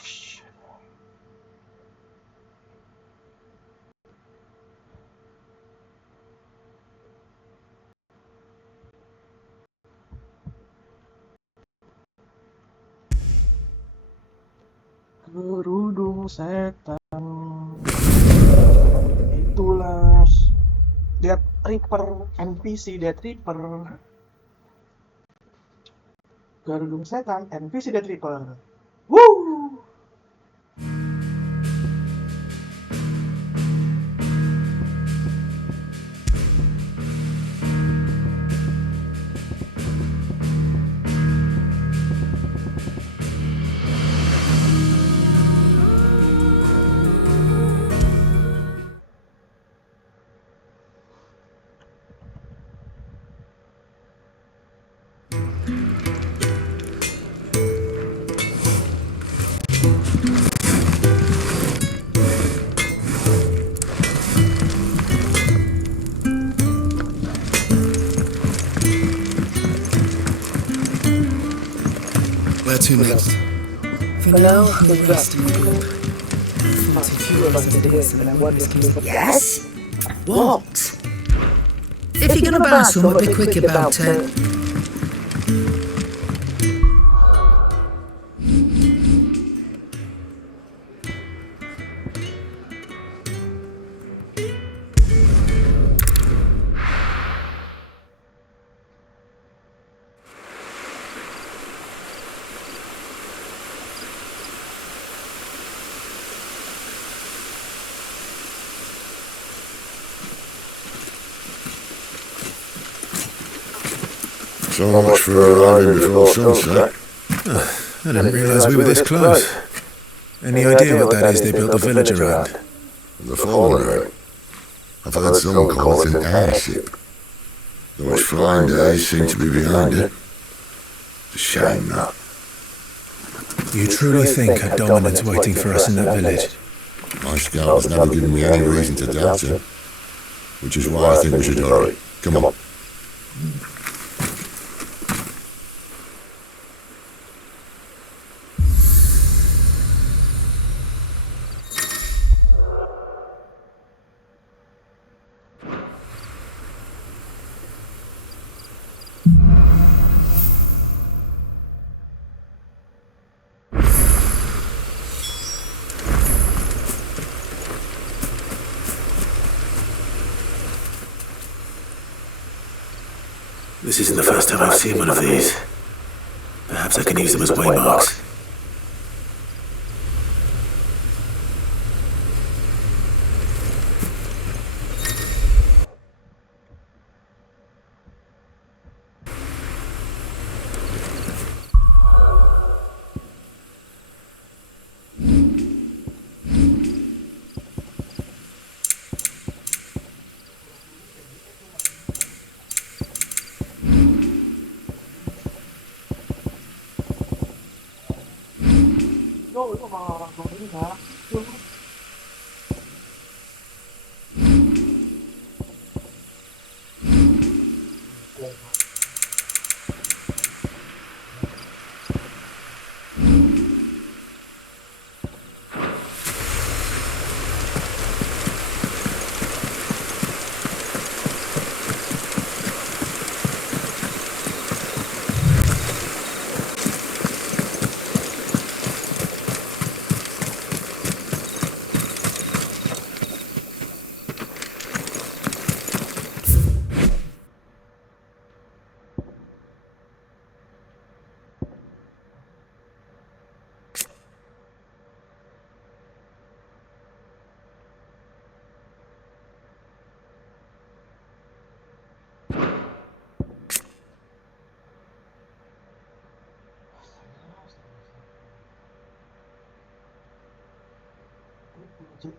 shit. Kerudung setan. Itulah Death Reaper, NPC Death Reaper. Kerudung setan, NPC Death Reaper. Woo! Where to next? For now, we'll rest in the group. 42 of us as it is, and I want to... Yes? What? If you're gonna buy some, be quick about it. So much for arriving before sunset. I didn't realise we were this close. Any idea what that is they built the village around? The fallen rain. I've heard some call it an airship. Though its flying days seem to be behind it. It's a shame, that. You truly think a dominant's waiting for us in that village? My scout has never given me any reason to doubt it. Which is why I think we should hurry. Come on. This isn't the first time I've seen one of these. Perhaps I can use them as waymarks.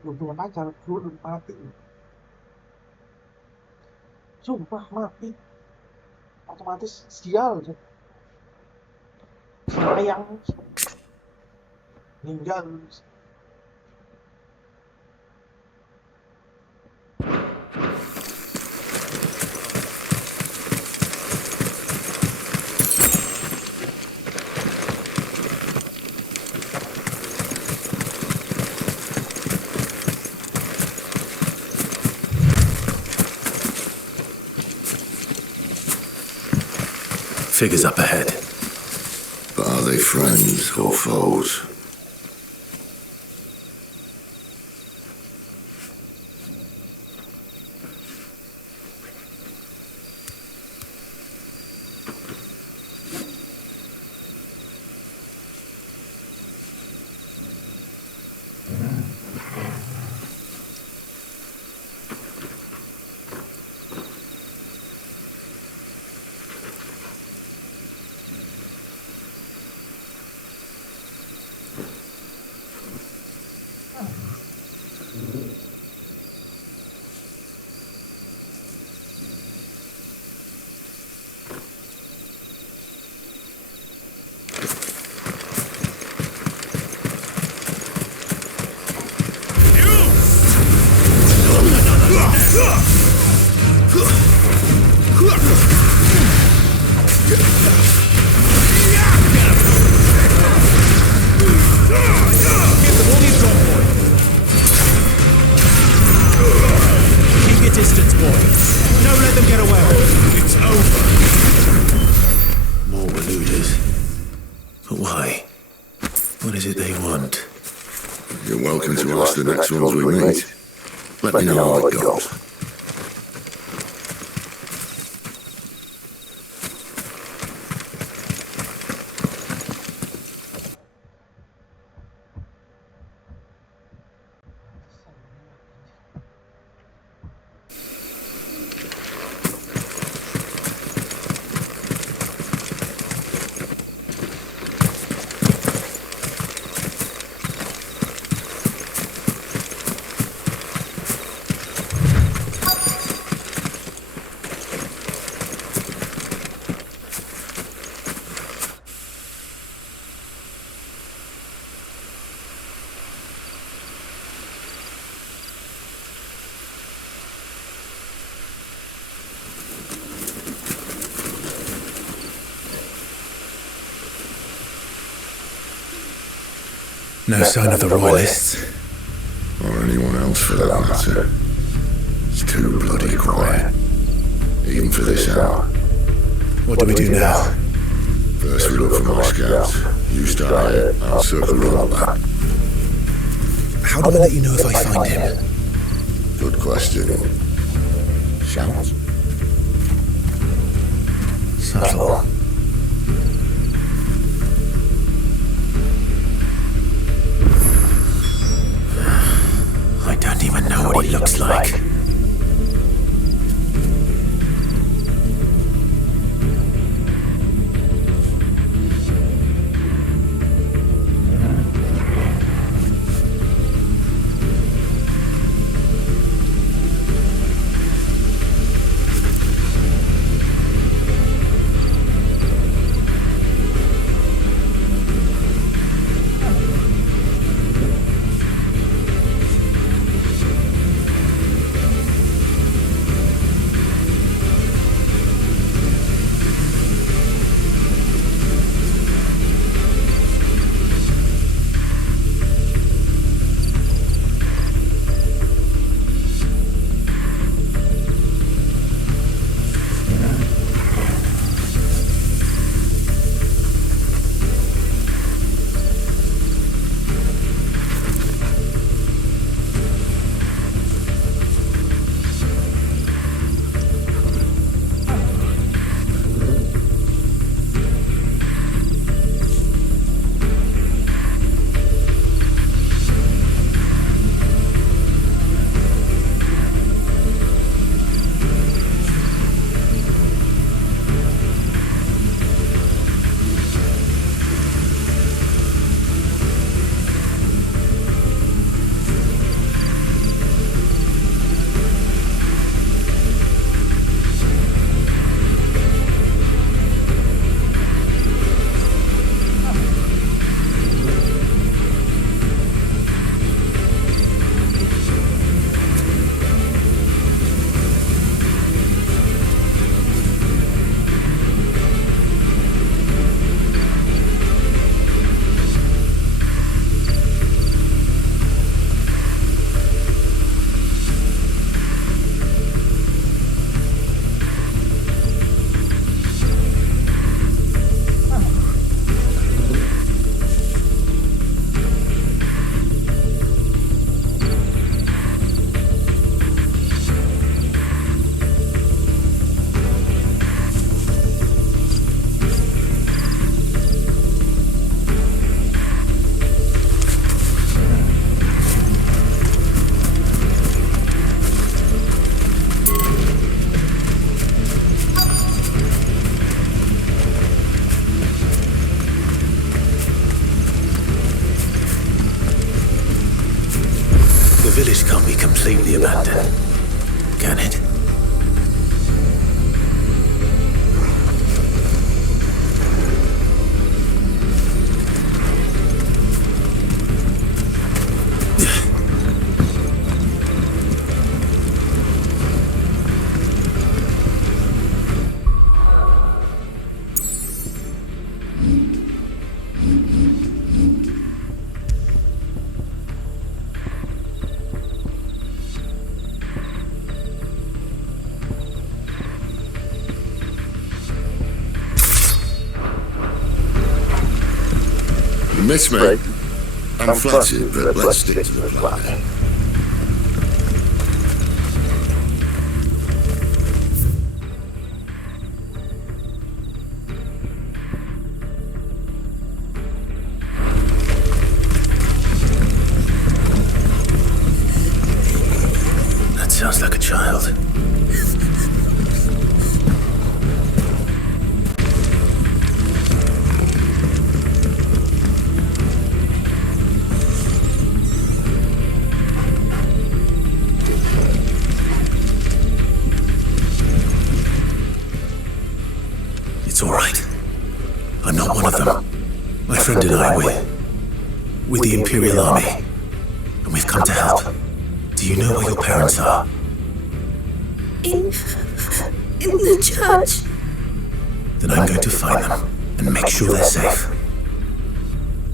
Belum aja, belum mati. Sumpah mati. Otomatis sial. Sayang. Meninggal. figures up ahead. But are they friends or foes? You're welcome to ask the next ones we meet. Let me know how it goes. No sign of the Royalists. Or anyone else for that matter. It's too bloody quiet. Even for this hour. What do we do now? First we look for my scouts. You start it, I'll circle around back. How do I let you know if I find him? Good question. Shouts? Subtle. I don't even know what he looks like. village can't be completely abandoned, can it? Miss me? I'm flattered, but let's stick to the plan. That sounds like a child. It's all right. I'm not one of them. My friend and I, we're the Imperial Army, and we've come to help. Do you know where your parents are? In the church. Then I'm going to find them and make sure they're safe.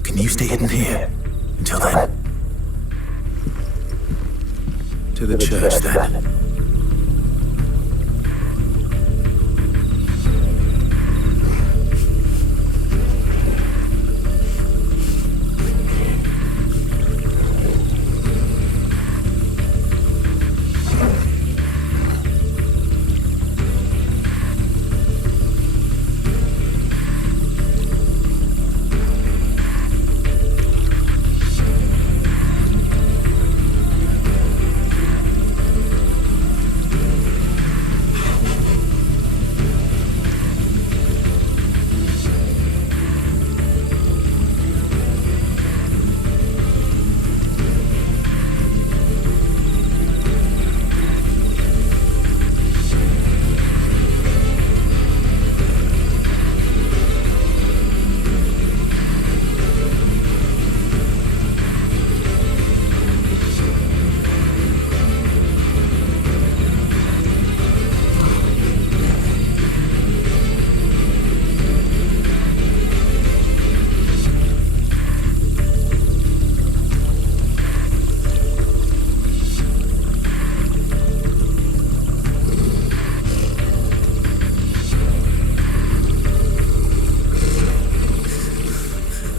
Can you stay hidden here until then? To the church, then.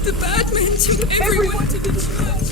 The bad men took everyone to the church.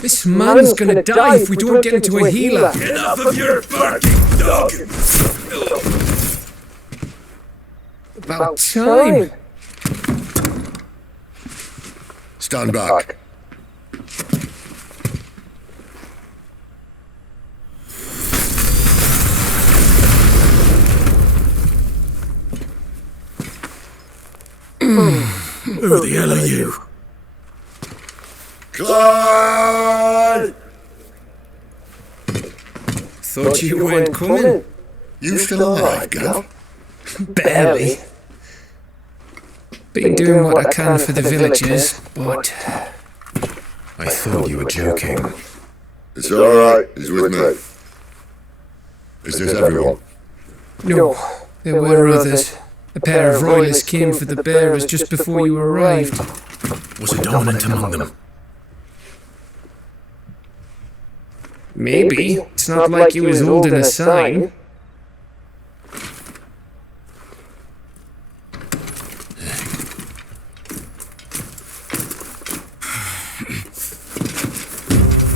This man's gonna die if we don't get into a healer. Enough of your barking dog! About time. Stand back. Who the hell are you? Clyde! Thought you weren't coming. You still alive, gal? Barely. Been doing what I can for the villagers, but I thought you were joking. It's alright, he's with me. Is this everyone? No, there were others. A pair of royalists came for the bearers just before you arrived. Was a dominant among them? Maybe. It's not like he was holding a sign.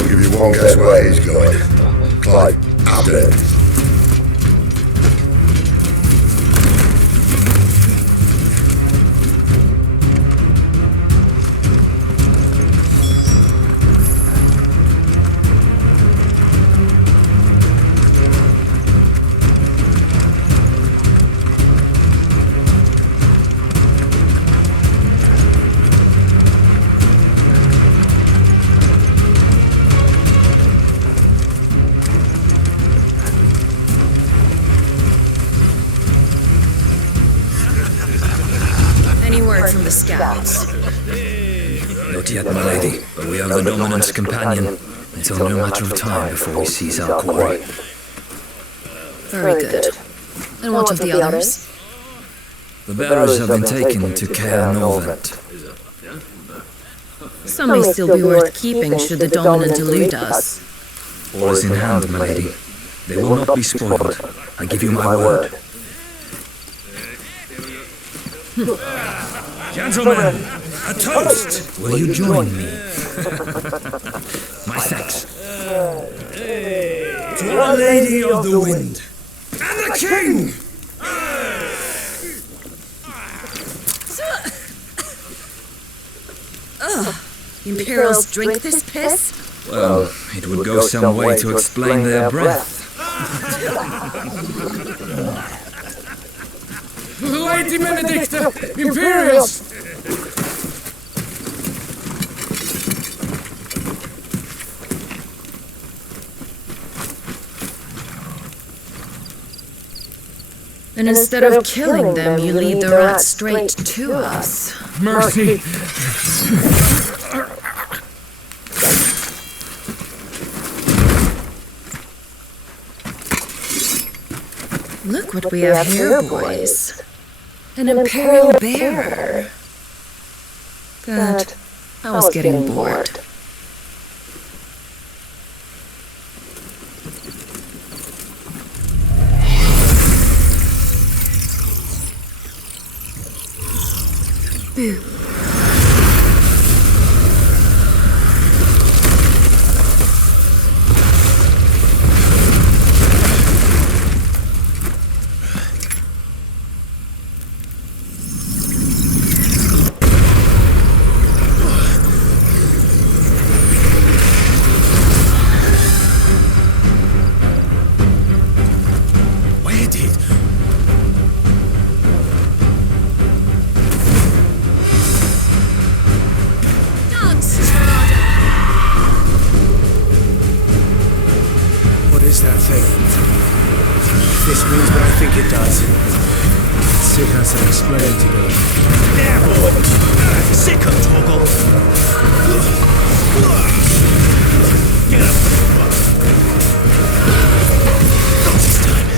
I'll give you one guess where he's going. Clyde, after him. Any word from the scouts? Not yet, my lady, but we are the dominant's companion until no matter of time before we seize our quarry. Very good. And what of the others? The bearers have been taken to Caer Norvent. Some may still be worth keeping should the dominant elude us. All is in hand, my lady. They will not be spoiled. I give you my word. Gentlemen, a toast! Will you join me? My thanks. To Our Lady of the Wind and the King! Imperials drink this piss? Well, it would go some way to explain their breath. Lady Benedicta! Imperials! And instead of killing them, you lead the rats straight to us. Mercy! Look what we have here, boys. An imperial bearer. Good. I was getting bored. Boo. Where did? What is that thing? If this means what I think it does. Let's see how to explain to you. There, boy! Sick of Torgal! Get up! Not this time.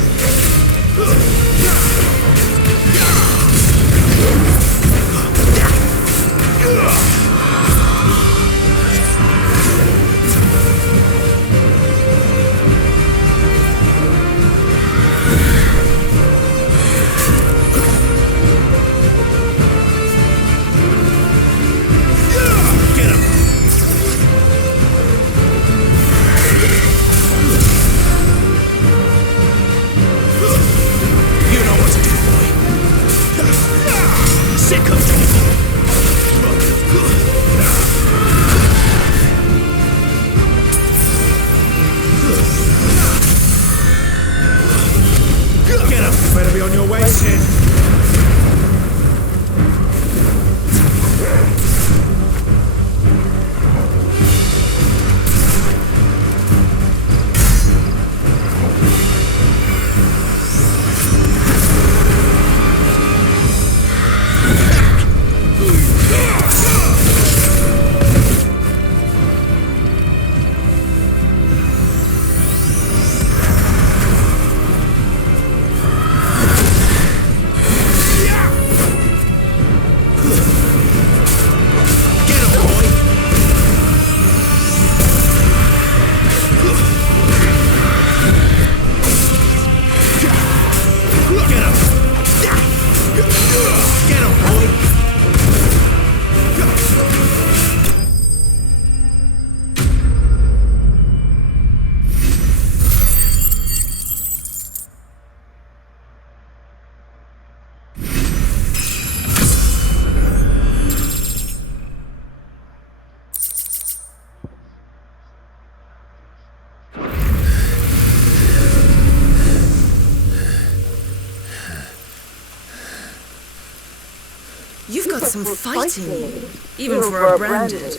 some fighting, even for a branded.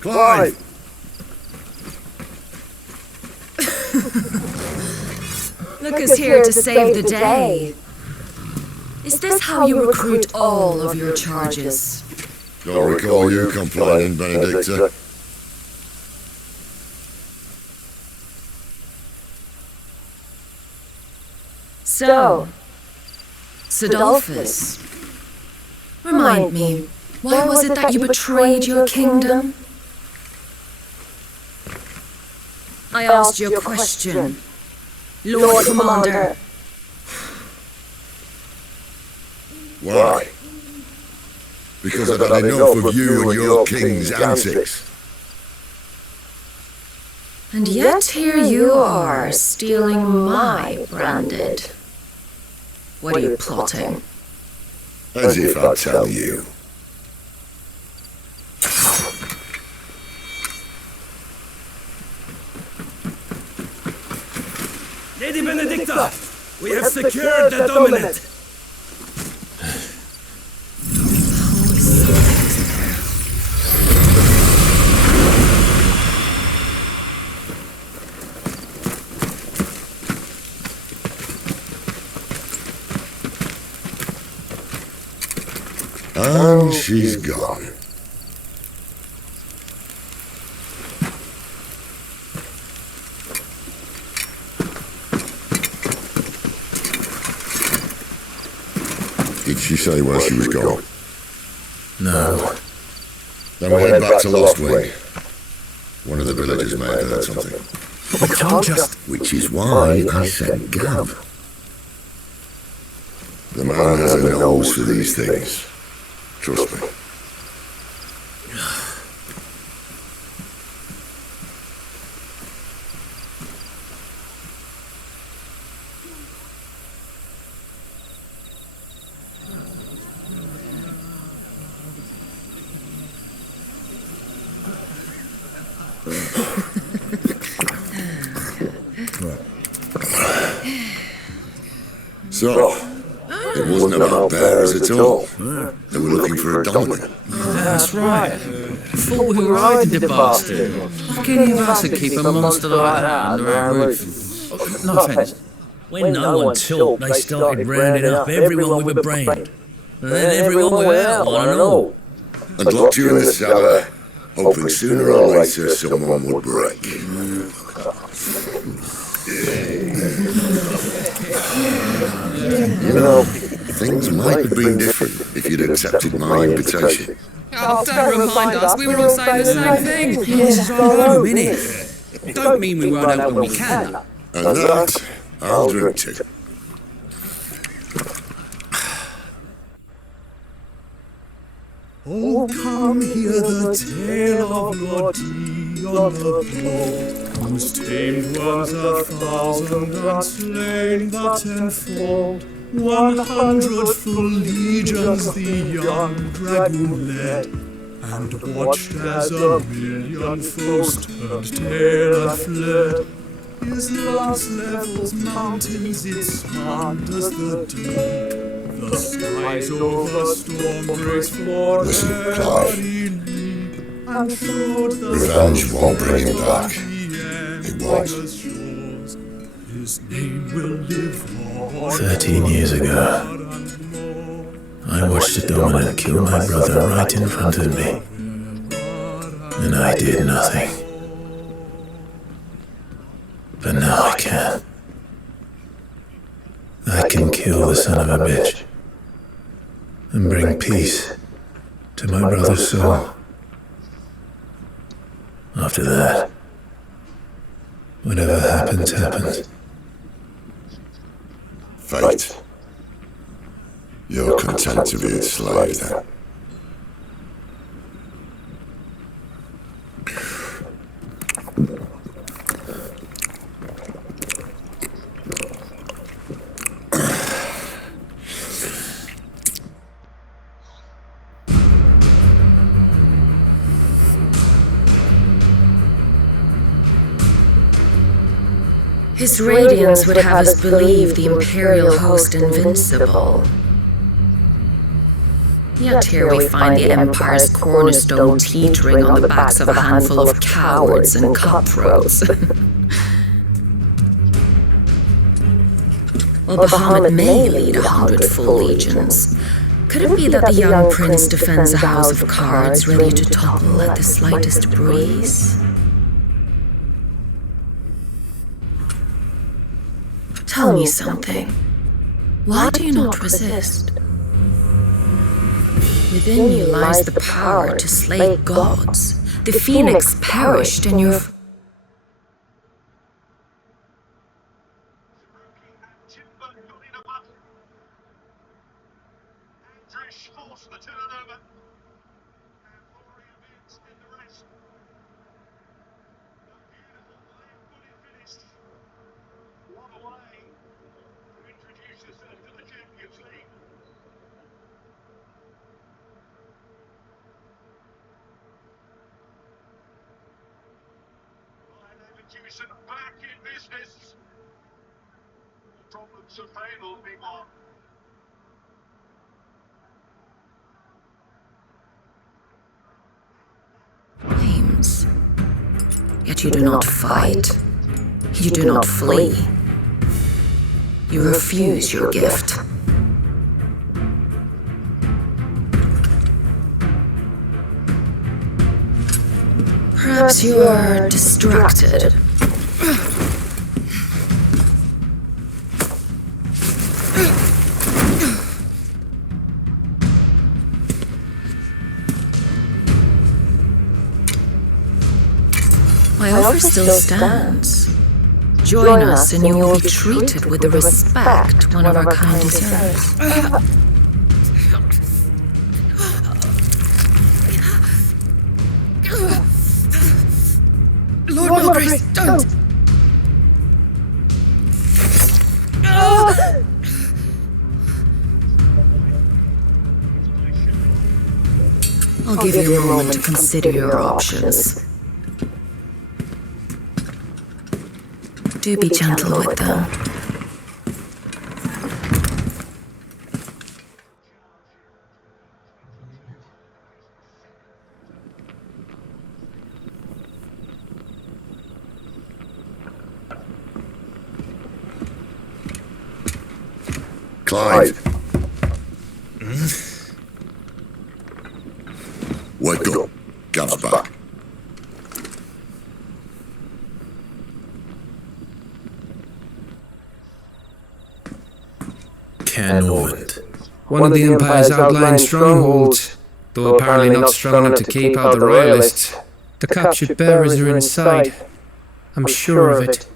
Clive! Look who's here to save the day. Is this how you recruit all of your charges? Don't recall you complaining, Benedicta. So, Sidolphus, remind me, why was it that you betrayed your kingdom? I asked you a question, Lord Commander. Why? Because I've had enough of you and your king's antics. And yet here you are, stealing my branded. What are you plotting? As if I'd tell you. Lady Benedicta, we have secured the dominant. And she's gone. Did she say where she was gone? No. Then we'll head back to Lost Wing. One of the villagers may have heard something. We can't just... Which is why I sent Gab. The man has a nose for these things. Trust me. So, it wasn't about bears at all. They were looking for a dominant. That's right. Thought we were hiding the bastard. Like any of us would keep a monster like that under our roof. No offence. When no one talked, they started rounding up everyone with a brand. And then everyone without one and all. And locked you in the cellar, hoping sooner or later someone would break. You know, things might have been different if you'd accepted my invitation. Oh, don't remind us, we were all saying the same thing. This is our home, innit? Don't mean we won't out when we can. And that, I'll drink to. Oh, come hear the tale of Lord Dion the Bold, whose tamed ones 1,000 and slain the tenfold. 100 full legions the young dragoon led, and watched as 1,000,000 foes turned tail and fled. His lance levels mountains, it slanders the deep. The skies over storm breaks for Listen, Clive. Revenge won't bring him back. It won't. His name will live 13 years ago, I watched a dominant kill my brother right in front of me, and I did nothing. But now I can. I can kill the son of a bitch and bring peace to my brother's soul. After that, whatever happens, happens. Fate. You're content to be its slave then. His radiance would have us believe the Imperial host invincible. Yet here we find the Empire's cornerstone teetering on the backs of a handful of cowards and cutthroats. While Bahamut may lead 100 full legions, could it be that the young prince defends a house of cards ready to topple at the slightest breeze? Tell me something. Why do you not resist? Within you lies the power to slay gods. The phoenix perished in your... Back in business. Problems of pain will be gone. Names. Yet you do not fight. You do not flee. You refuse your gift. Perhaps you are distracted. My offer still stands. Join us and you will be treated with the respect one of our kind deserves. Lord Milgrace, don't! I'll give you a moment to consider your options. Do be gentle with them. Clive. Wake up. Gav's back. Cannot. One of the Empire's outlying strongholds, though apparently not strong enough to keep out the Royalists. The captured bearers are inside. I'm sure of it.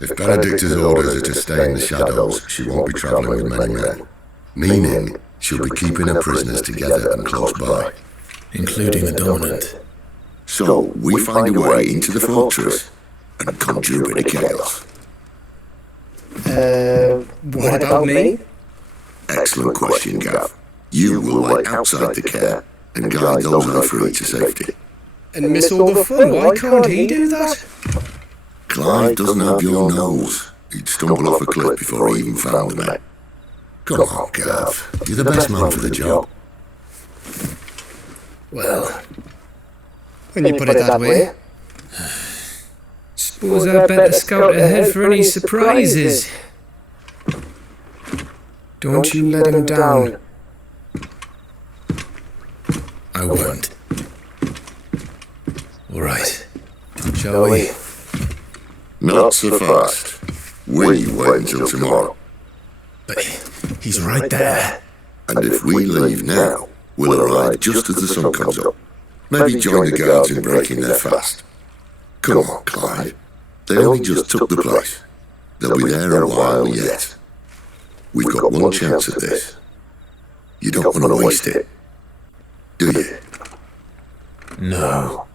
If Benedicta's orders are to stay in the shadows, she won't be travelling with many men. Meaning, she'll be keeping her prisoners together and close by. Including the Dominant. So, we find a way into the fortress and conjure a bit of chaos. What about me? Excellent question, Gav. You will wait outside the care and guide those who are free to safety. And miss all the fun, why can't he do that? Clive doesn't have your nose. He'd stumble off a cliff before he even found the men. Come on, Gav. You're the best man for the job. Well, when you put it that way. Suppose I'd better scout ahead for any surprises. Don't you let him down. I won't. Alright. Shall we? Not so fast. We wait until tomorrow. But he's right there. And if we leave now, we'll arrive just as the sun comes up. Maybe join the guards in breaking their fast. Come on, Clive. They only just took the place. They'll be there a while yet. We've got one chance at this. You don't want to waste it, do you? No.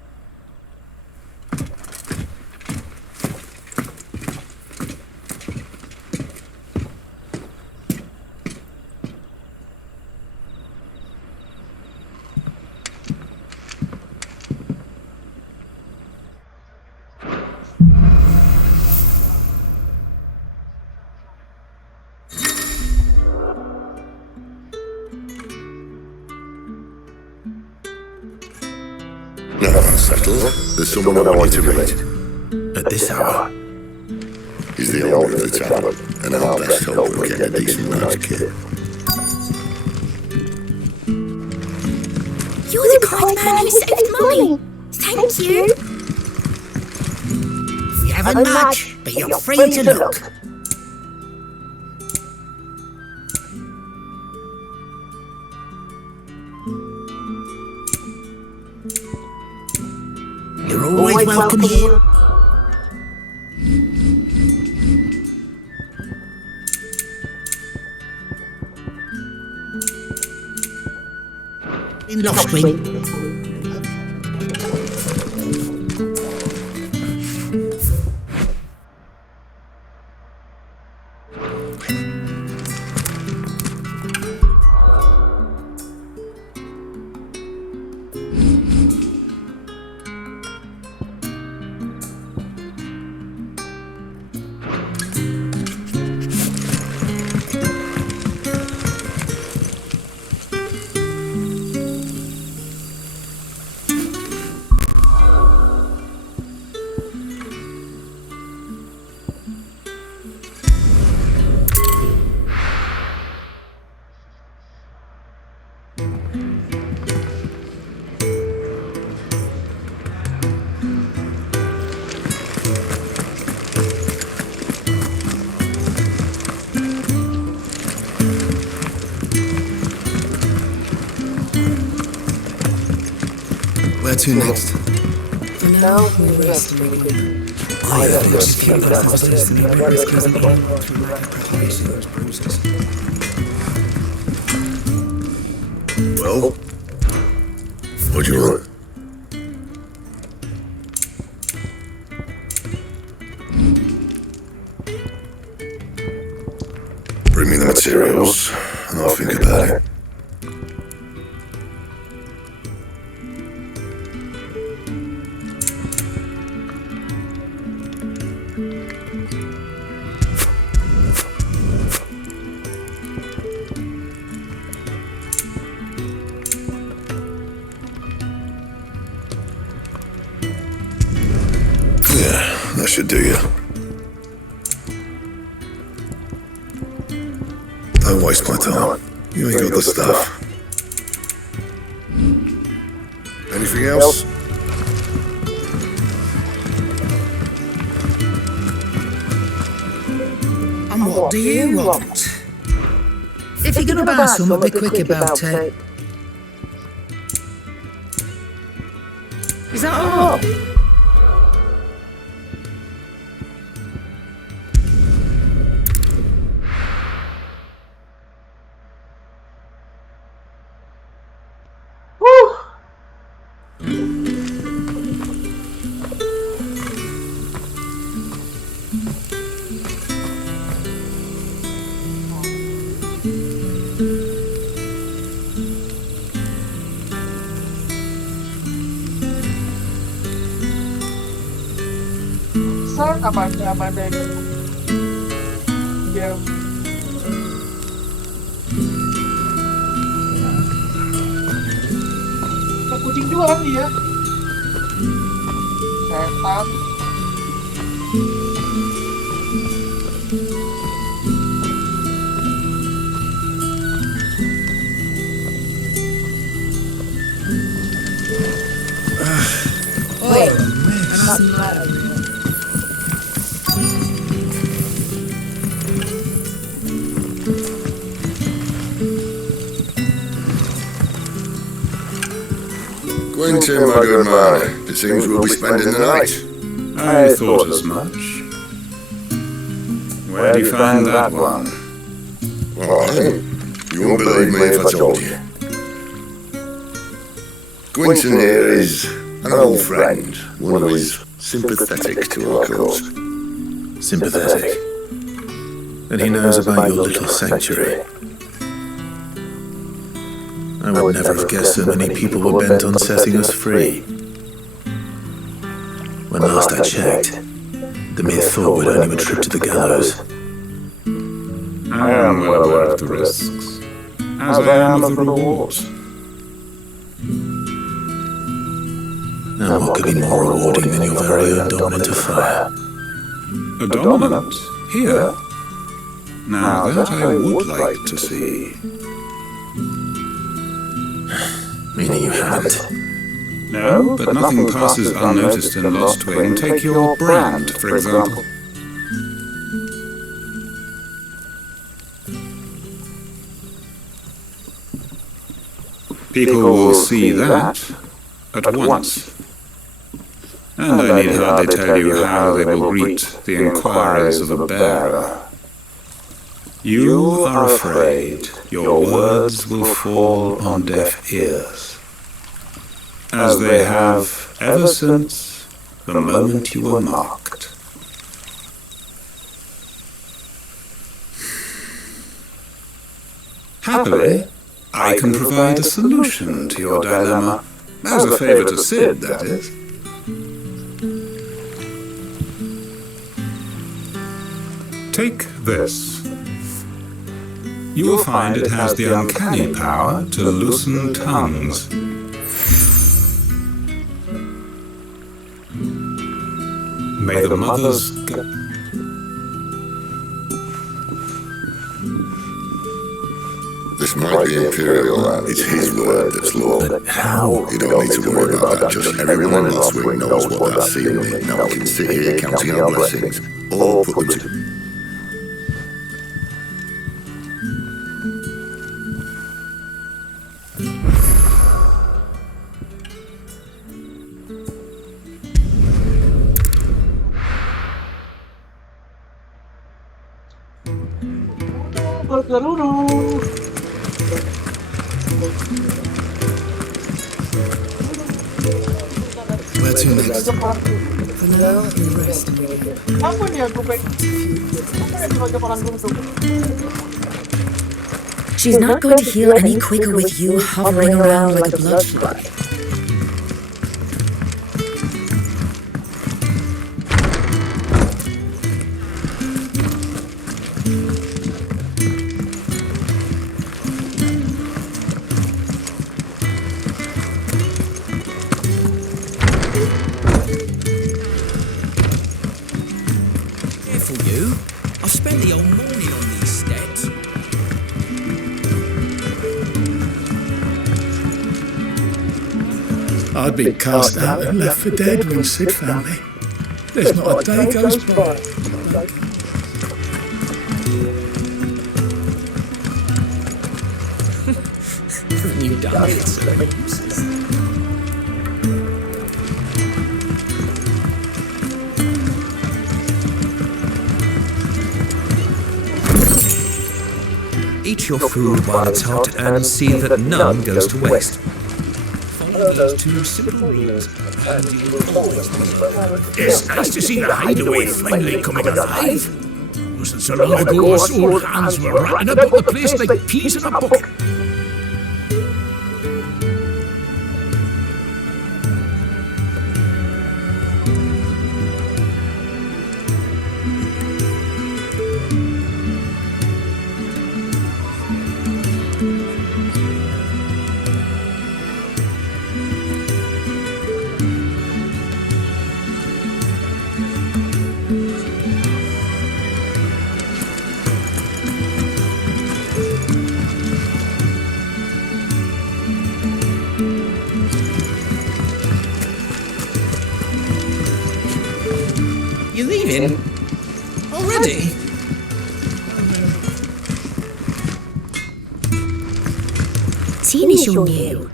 Now that's settled. There's someone I want you to meet. At this hour? He's the owner of the tavern, and our best hope of getting a decent night's kit. You're the kind man who saved Mummy. Thank you. You haven't much, but you're free to look. You're always welcome here. In Lost Wing. Where to next? For now, we rest and regroup. I have lost a few masters and progress presently through lack of preparation. Well? What do you want? Bring me the materials, and I'll think about it. Yeah, that should do you. Don't waste my time. You ain't got the stuff. Anything else? And what do you want? If you're gonna buy some, be quick about it. Is that all? Apa ada dia kucing doang dia setan. Oi, Quentin, my good man, it seems we'll be spending the night. I thought as much. Where do you find that one? Why? You won't believe me if I told you. Quentin here is an old friend, one who is sympathetic to our cause. Sympathetic. And he knows about your little sanctuary. I would never have guessed so many people were bent on setting us free. When last I checked, the mere thought would only a trip to the gallows. I am well aware of the risks, as I am of the rewards. And what could be more rewarding than your very own dominant of fire? A dominant? Here? Now that I would like to see. Meaning you haven't? No, but nothing passes unnoticed in Lost Wing. Take your brand, for example. People will see that at once. And I need hardly tell you how they will greet the inquiries of a bearer. You are afraid your words will fall on deaf ears, as they have ever since the moment you were marked. Happily, I can provide a solution to your dilemma, as a favor to Sid, that is. Take this. You will find it has the uncanny power to loosen tongues. May the mothers This might be Imperial, and it's his word that's law. But how? You don't need to worry about that, just everyone in Lost Wing knows what that seal means. Now we can sit here counting our blessings, or put them to... Where to next? For now, we rest. Apa ni aku baik? Apa yang sebagai orang bungsu? She's not going to heal any quicker with you hovering around like a bloodfly. Careful, you. I've spent the whole morning on these steps. I'd been cast out and left for dead when Sid found me. There's not a day goes by. You've done it, so useless. Eat your food while it's hot and see that none goes to waste. Follow these two simple rules and you will always be. It's nice to see the hideaway finally coming alive. Wasn't so long ago us old hands were ratting about the place like peas in a bucket. You leaving? Already? Seeing as you're new,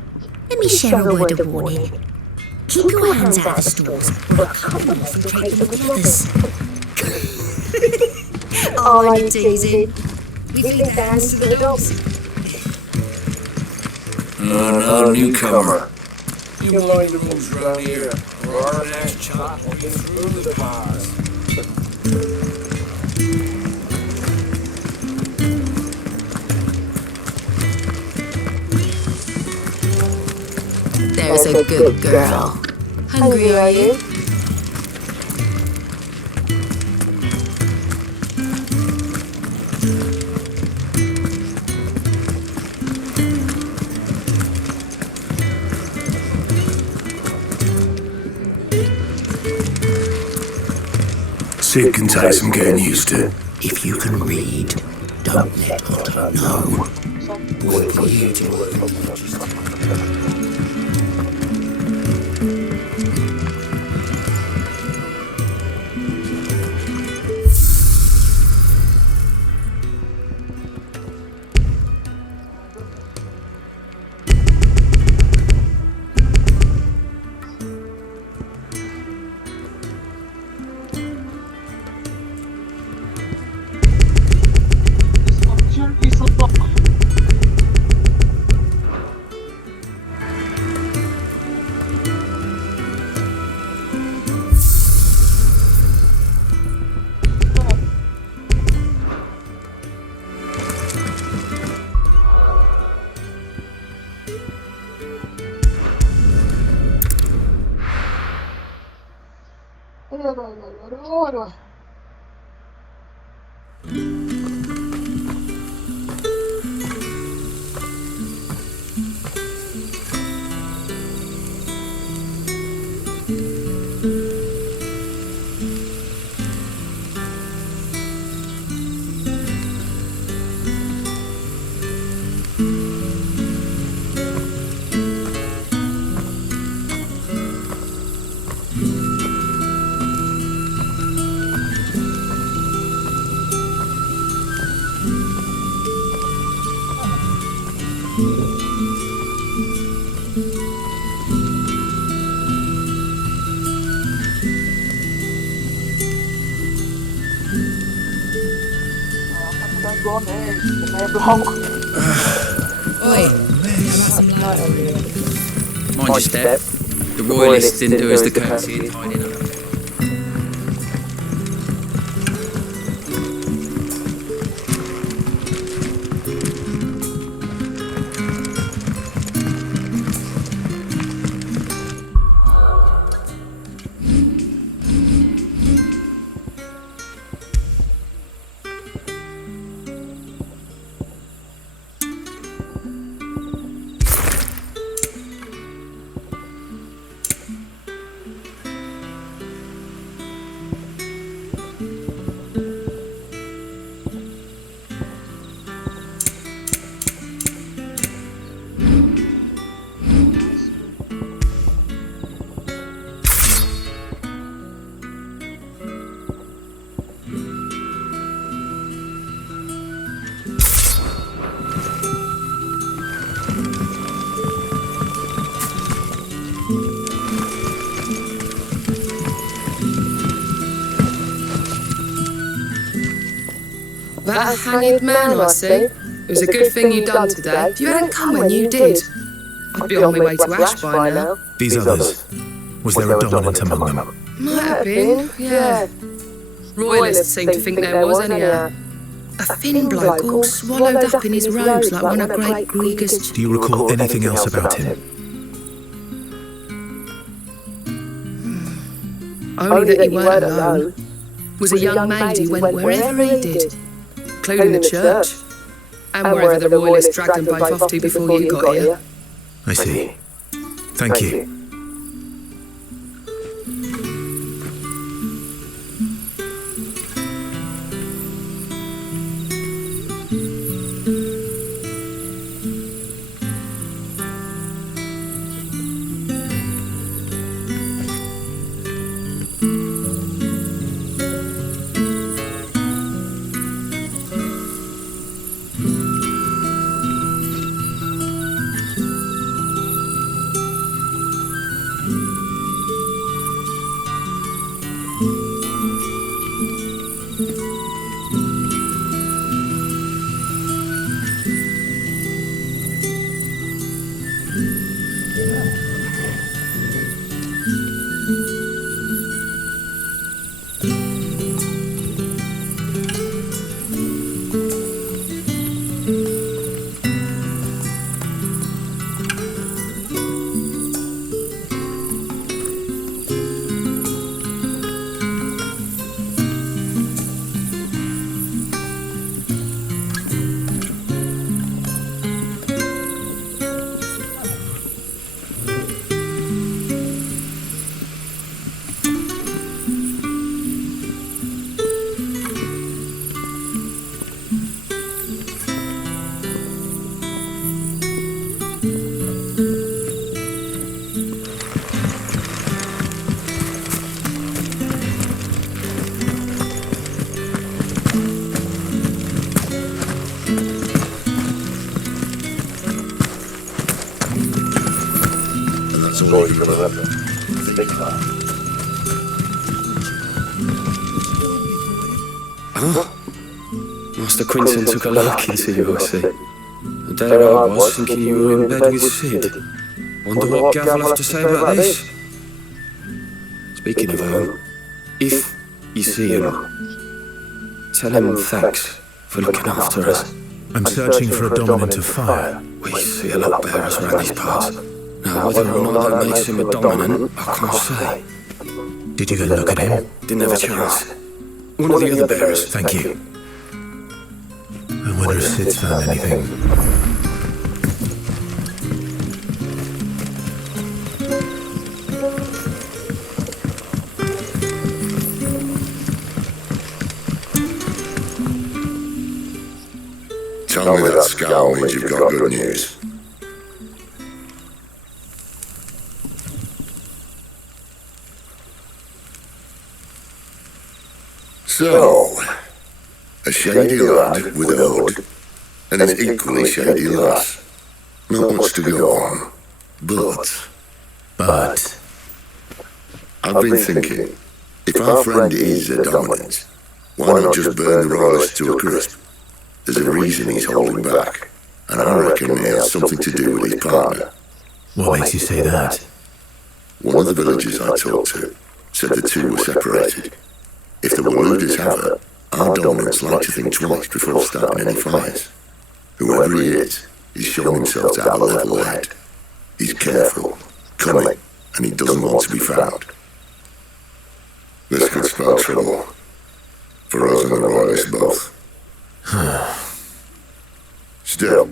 let me share a word of warning. Keep your hands out of the stores, or come off and take them with others. Oh, I'm teasing. We feed the hands to the dogs. No, newcomer. You mind the moves round here, or our next chop will get through the bars. There's a good girl. Hungry, are you? Sid can take some getting used to. If you can read, don't let Otto know. Wait for you to Aduh. Oi, how about some light on you? Mind your step. The royalists didn't do us the courtesy in hiding up. That hanged man, I see. It was a good thing you done today. If you hadn't come when you did, I'd be on my way to Ash by now. These others, was there a dominant among them? Might have been, yeah. Royalists seem to think there was, anyhow. A thin bloke all swallowed up in his robes like one of Great Grieger's... Do you recall anything else about him? Only that he weren't alone. Was a young maid who went wherever he did, including the church, and wherever the royalists dragged them both off to before you got here. I see. Thank you. all you can remember. Big car. Master Quinton took a liking to you, I see. There I was, thinking you were in bed with Sid. Wonder what Gav will have to say about this? Speaking of whom, if you see him, tell him thanks for looking after us. I'm searching for a dominant of fire. We see a lot bearers around these parts. Now, whether or not that makes him a dominant, I can't say. Did you go look at him? Didn't have a chance. One of the other bearers. Thank you. I wonder if Sid's found anything. Tell me that scowl means you've got good news. So, a shady lad with a hood, and an equally shady lass. Not much to go on, but I've been thinking, if our friend is a dominant, why not just burn the royalists to a crisp? There's a reason he's holding back, and I reckon it has something to do with his partner. What makes you say that? One of the villagers I talked to said the two were separated. If the Waluders have her, our dominants like to think twice before starting any fires. Whoever he is, he's shown himself to have a level head. He's careful, cunning, and he doesn't want to be found. This could spell trouble. For us and the royalists both. Still,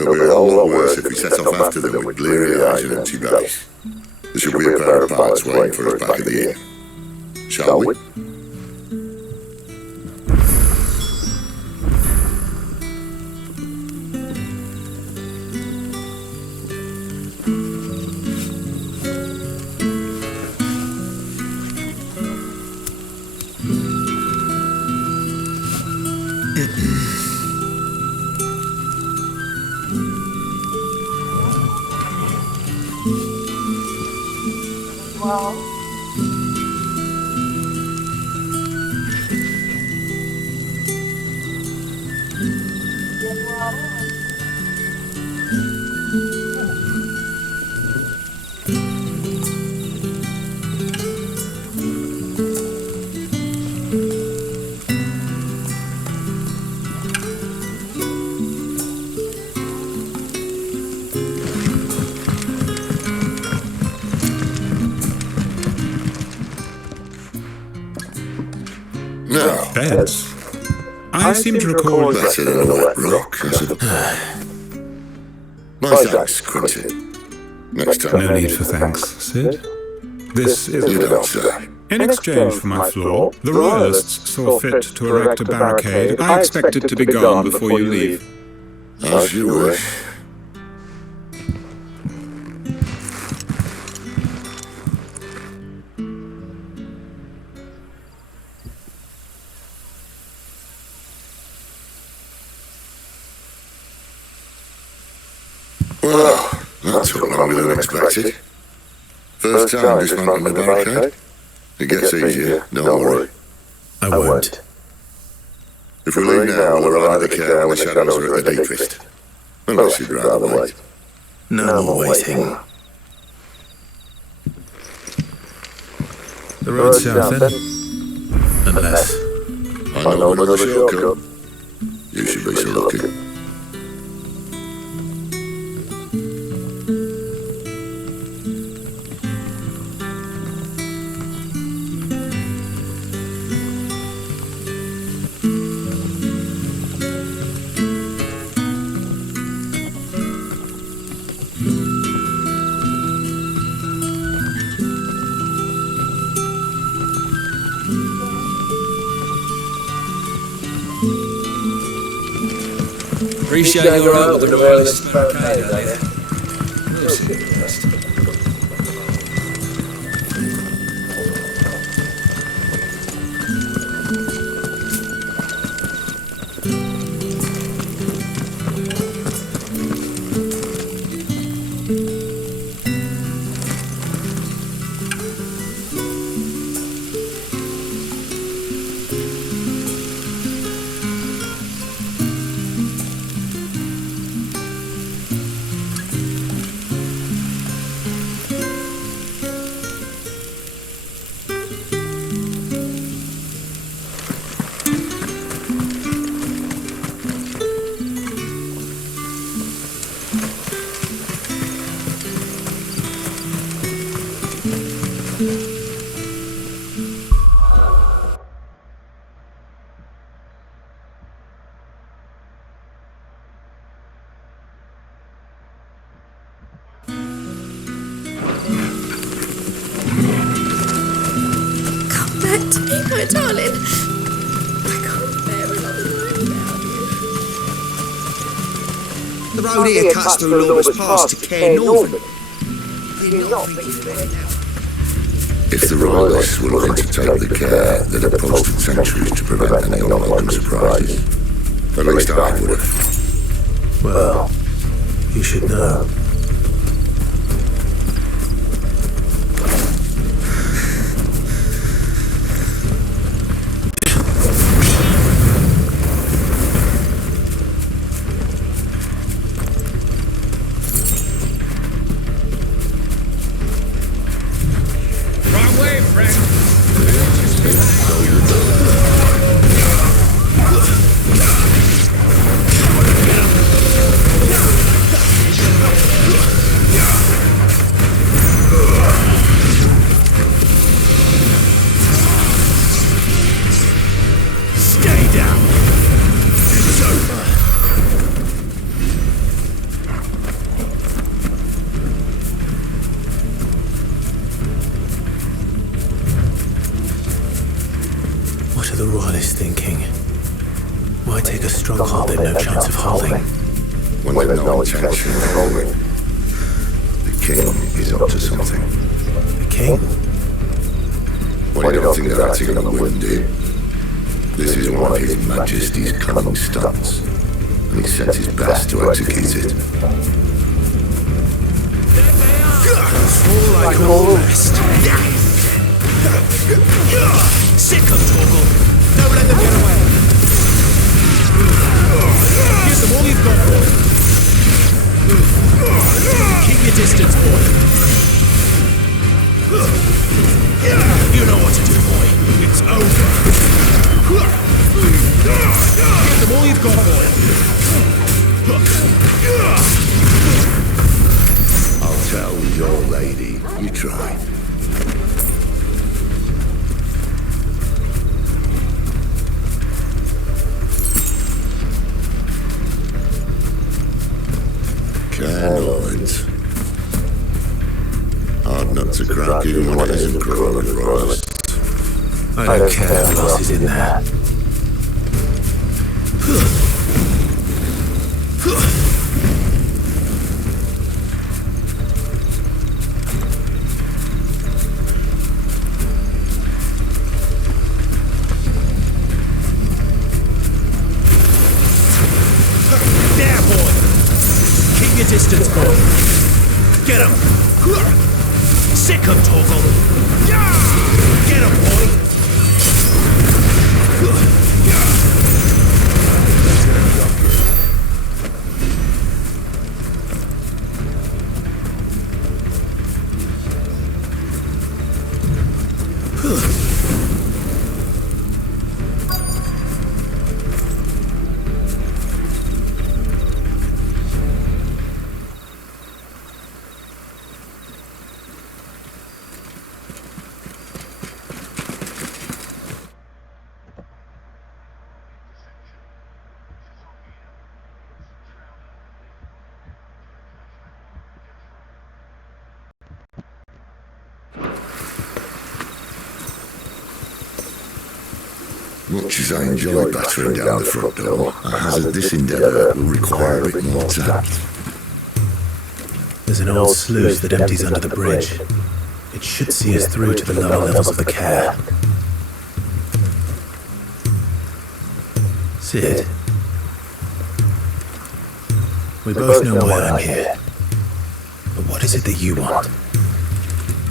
it'll be a whole lot worse if we set off after them with bleary eyes and empty bellies. There should be a pair of pilots waiting for us back at the inn. Shall we? Now, Beds? I seem to recall... better than a wet rock, I suppose. My thanks, Quentin. Next time. No need for thanks, Sid. This is... You don't say. In exchange for my floor, the royalists saw fit to erect a barricade. I expect it to be gone before you leave. As you wish. Well, that took longer than expected. First time dismantling the barricade. It gets easier, don't worry. I won't. If we leave now, we'll arrive at the camp when the shadows are at the deepest. Unless you'd rather wait. No more waiting. The road's south, then? Unless... I know another shortcut. You should be so lucky. Appreciate your help with the royalist barricade, eh? We'll see the rest. Oh, darling. I can't bear another night without you. The road here cuts through Lorbert's Pass to Care Northern. If the royalists were looking to take the care that had posted sentries to prevent any unwelcome surprises, at least I would have. Well, you should know. What are the royalists thinking? Why take a stronghold they've no chance of holding? When there's no intention of holding, the king is up to something. The king? Well, you don't think they're acting on a whim, do you? This is one of His Majesty's cunning stunts, and he sent his best to execute it. Like all the rest. Sick of Torgal. Don't let them get away. Give them all you've got, boy. Keep your distance, boy. You know what to do, boy. It's over. Give them all you've got, boy. I'll tell your lady, you tried. Candlelight. Hard nut to crack even when it isn't crawling royalist. I don't care who else is in there. There, boy. Keep your distance, boy. Get him. Sick of Torgal. Get him, boy. Much as I enjoy battering down the front door, I hazard this endeavour will require a bit more tact. There's an old sluice that empties under the bridge. It should see us through to the lower levels of the care. Sid. We both know why I'm here. But what is it that you want?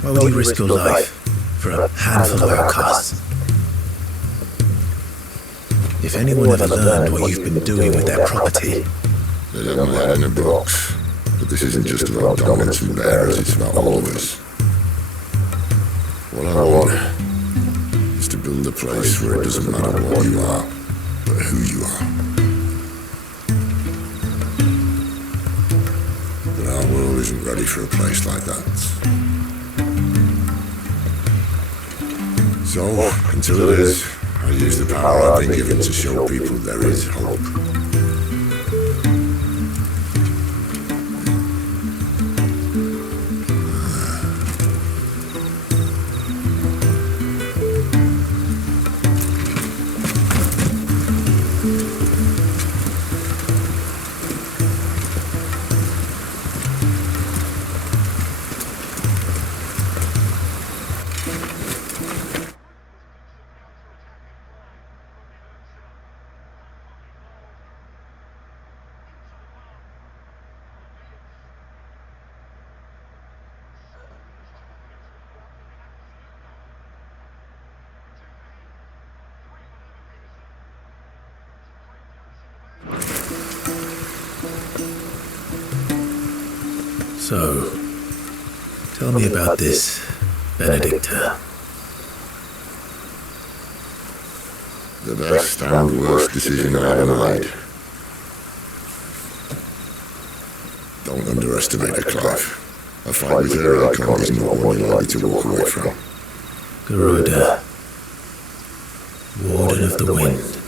Why would you risk your life for a handful of outcasts? If anyone ever learned what you've been doing with their property... They have my head in a box, but this isn't just about dominance and bearers, it's about all of us. What I want is to build a place where it doesn't matter what you are, but who you are. But our world isn't ready for a place like that. So, until it is, I use the power I've been given to show people there is hope. So, tell me about this Benedicta. The best and worst decision I ever made. Don't underestimate her, Clive. A fight with her icon is not one you're likely to walk away from. Garuda, Warden of the Wind.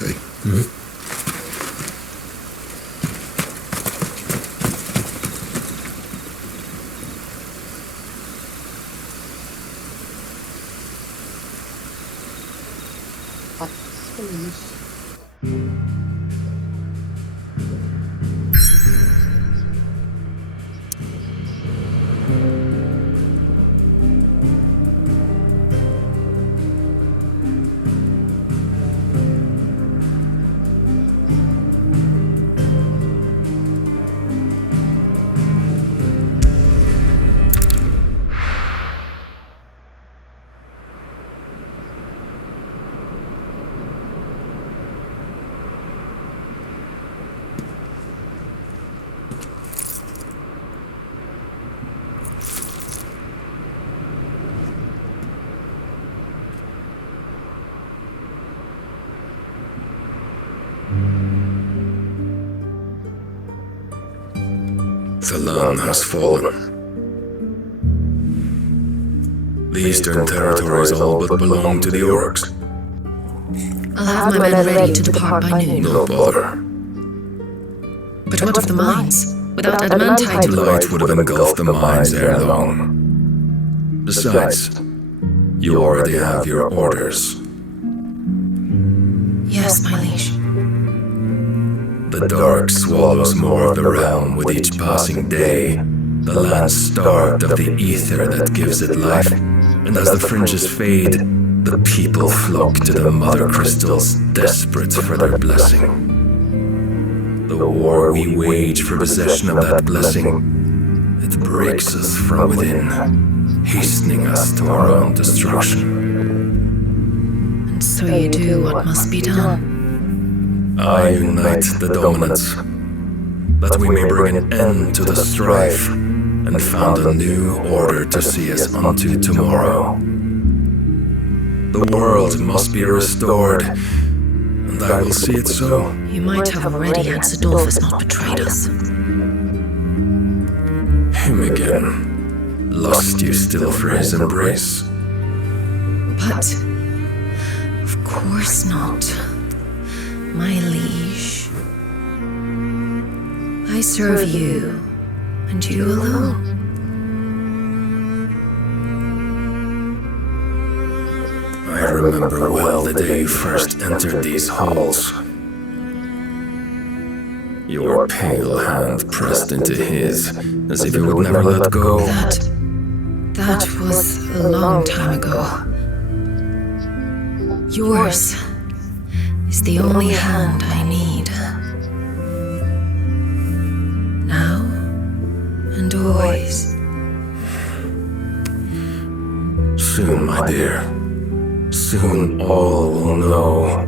Hey. Hmm? The land has fallen. The Eastern Territories all but belong to the orcs. I'll have my men ready to depart by noon. No bother. But what of the mines? Without adamantite... Light would have engulfed the mines ere long. Besides, you already have your orders. Yes, my liege. The dark swallows more of the realm with each passing day. The land starved of the ether that gives it life, and as the fringes fade, the people flock to the mother crystals, desperate for their blessing. The war we wage for possession of that blessing, it breaks us from within, hastening us to our own destruction. And so you do what must be done. I unite the dominants, that we may bring an end to the strife, and found a new order to see us unto tomorrow. The world must be restored, and I will see it so. You might have already had Sidolphus not betrayed us. Him again. Lust you still for his embrace? But, of course not. My liege, I serve you, and you alone. I remember well the day you first entered these halls. Your pale hand pressed into his, as if it would never let go. That was a long time ago. Yours is the only hand I need. Now and always. Soon, my dear, soon all will know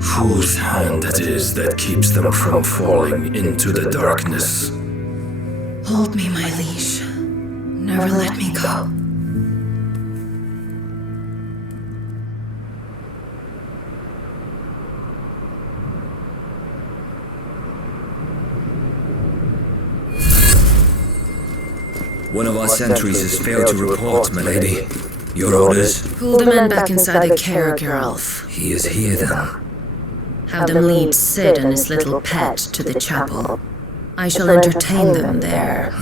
whose hand it is that keeps them from falling into the darkness. Hold me, my liege. Never let me go. One of our sentries has failed to report, my lady. Your orders? Pull the men back inside the care, Geralf. He is here, then. Have them lead Sid and his little pet to the chapel. I shall entertain them there.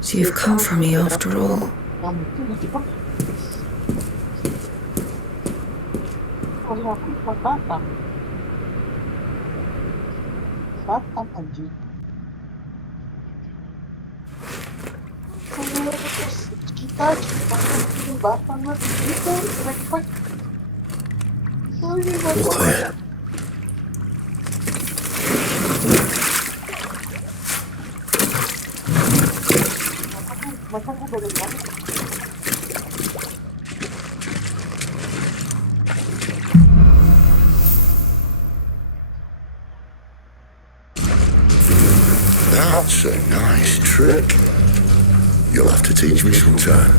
So you've come for me after all. All clear. That's a nice trick. You'll have to teach me sometime.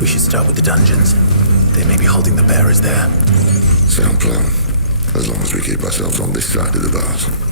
We should start with the dungeons. They may be holding the bearers there. Sound plan. As long as we keep ourselves on this side of the bars.